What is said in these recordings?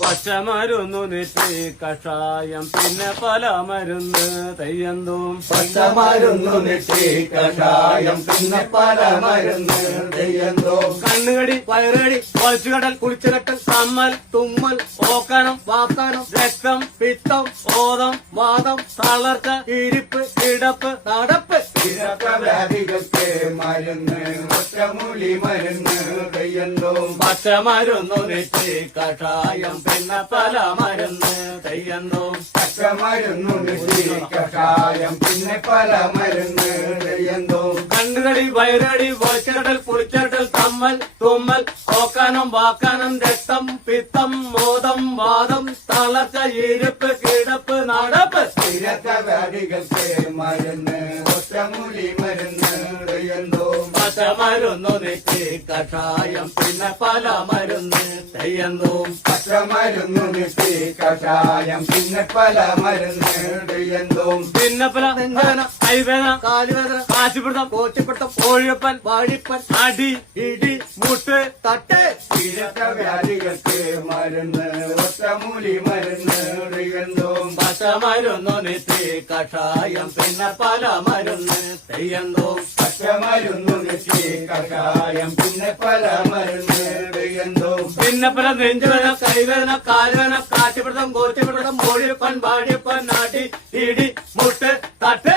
പച്ചമരുന്നു നെറ്റി കഷായം പിന്നെ പല മരുന്ന് തെയ്യന്തും പച്ചമരുന്നു നെറ്റി കഷായം പിന്നെ പല മരുന്ന് തെയ്യന്തും കണ്ണുകടി വയറുകടി വലിച്ചുകടൽ കുളിച്ചുകെട്ടൽ കമ്മൽ തുമ്മൽ ഓക്കാനം വാക്കാനം രക്തം പിത്തം ഓതം വാദം തളർച്ച ഇരിപ്പ് കിടപ്പ് നടപ്പ് വ്യാധികൾക്ക് മരുന്ന് ഒറ്റമൂലി മരുന്ന് തെയ്യന്തും പച്ചമരുന്നു നെറ്റി കഷായം പിന്നെ പല മരുന്ന് തെയ്യന്തും പച്ചമരുന്നു നെറ്റി കഷായം പിന്നെ പല മരുന്ന് തെയ്യന്തും കണ്ണുകടി വയറുകടി വലിച്ചുകടൽ കുളിച്ചുകെട്ടൽ കമ്മൽ തുമ്മൽ ഓക്കാനം വാക്കാനം രക്തം പിത്തം മോദം വാദം തളർച്ച ഇരിപ്പ് കിടപ്പ് നടപ്പ് വ്യാധികൾക്ക് മരുന്ന് ഒറ്റമൂലി മരുന്ന് തെയ്യന്തും പച്ചമരുന്നു നെറ്റി കഷായം പിന്നെ പല മരുന്ന് തെയ്യന്തും പച്ചമരുന്നു നെറ്റി കഷായം പിന്നെ പല മരുന്ന് തെയ്യന്തും പിന്നെ പല നെഞ്ചുവേദന കൈവേദന കാലുവേദന കാശിപ്പിടുത്തം കോച്ചിപ്പിടുത്തം കോഴിയപ്പൻ വാഴിപ്പൻ അടി ഇടി മുട്ട് തട്ട് വ്യാധികൾക്ക് മരുന്ന് ഒറ്റമൂലി മരുന്ന് തെയ്യന്തും പച്ചമരുന്നു നെറ്റി കഷായം പിന്നെ പല മരുന്ന് തെയ്യന്തും പച്ചമരുന്നു നെറ്റി കഷായം പിന്നെ പല മരുന്ന് തെയ്യന്തും പിന്നെ പല നെഞ്ചുവേദന കൈവേദന കാലുവേദന കാശിപ്പിടുത്തം കോച്ചിപ്പിടുത്തം കോഴിയപ്പൻ വാഴിപ്പൻ അടി ഇടി മുട്ട് തട്ട്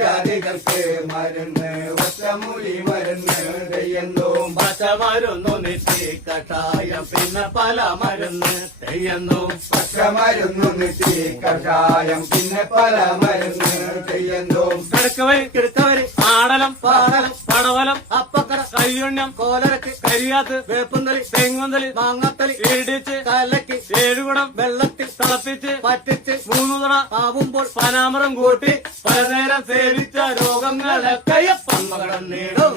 വ്യാധികൾക്ക് മരുന്ന് ഒറ്റമൂലി മരുന്ന് തെയ്യന്തും പച്ചമരുന്നു നെറ്റി കഷായം പിന്നെ പല മരുന്ന് തെയ്യന്തും പച്ചമരുന്നു നെറ്റി കഷായം പിന്നെ പല മരുന്ന് തെയ്യന്തും കിടക്കവരി കിടക്കവരി ആടലം പാടലം പടവലം അപ്പക്കട കയ്യുണ്ണം കോലരക്ക് കരിയാത്ത് വേപ്പുന്തലി തെങ്ങുന്തലി മാങ്ങത്തലി ഇടിച്ച് കലക്കി ഏഴുകുടം വെള്ളത്തിൽ തിളപ്പിച്ച് പറ്റിച്ച് 3 തവണ ആവുമ്പോൾ പനാമരം കൂട്ടി പലനേരം സേവിച്ച രോഗങ്ങളൊക്കെ പങ്കടം നേടും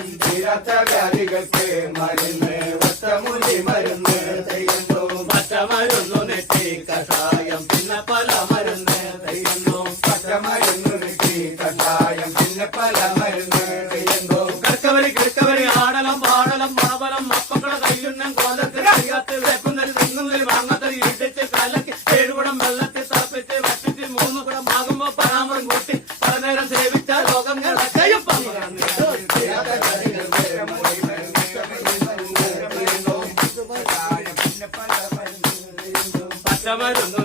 വ്യാധികൾക്ക് മരുന്ന് ഒറ്റമൂലി മരുന്ന് തെയ്യന്തും പച്ചമരുന്നു നെറ്റി കഷായം പിന്നെ പല മരുന്ന് തെയ്യന്തും പച്ചമരുന്നു നെറ്റി കഷായം പിന്നെ പല മരുന്ന് തെയ്യന്തും കിടക്കവരി കിടക്കവരി ആടലം പാടലം മണബലം അപ്പക്കട കയ്യുണ്ണം കോലത്തിൽ കരിയാത്ത് വേപ്പുന്തലി തെങ്ങുന്തലി മാങ്ങത്തലി ഇടിച്ച് കലക്കി ഏഴുകുടം വെള്ളത്തിൽ തിളപ്പിച്ച് വറ്റിച്ച് 3 കുടം ആകുമ്പോ പരാമരം കൂട്ടി പലനേരം സേവിച്ച രോഗങ്ങളൊക്കെ പങ്കടം നേടും പച്ചമരുന്നു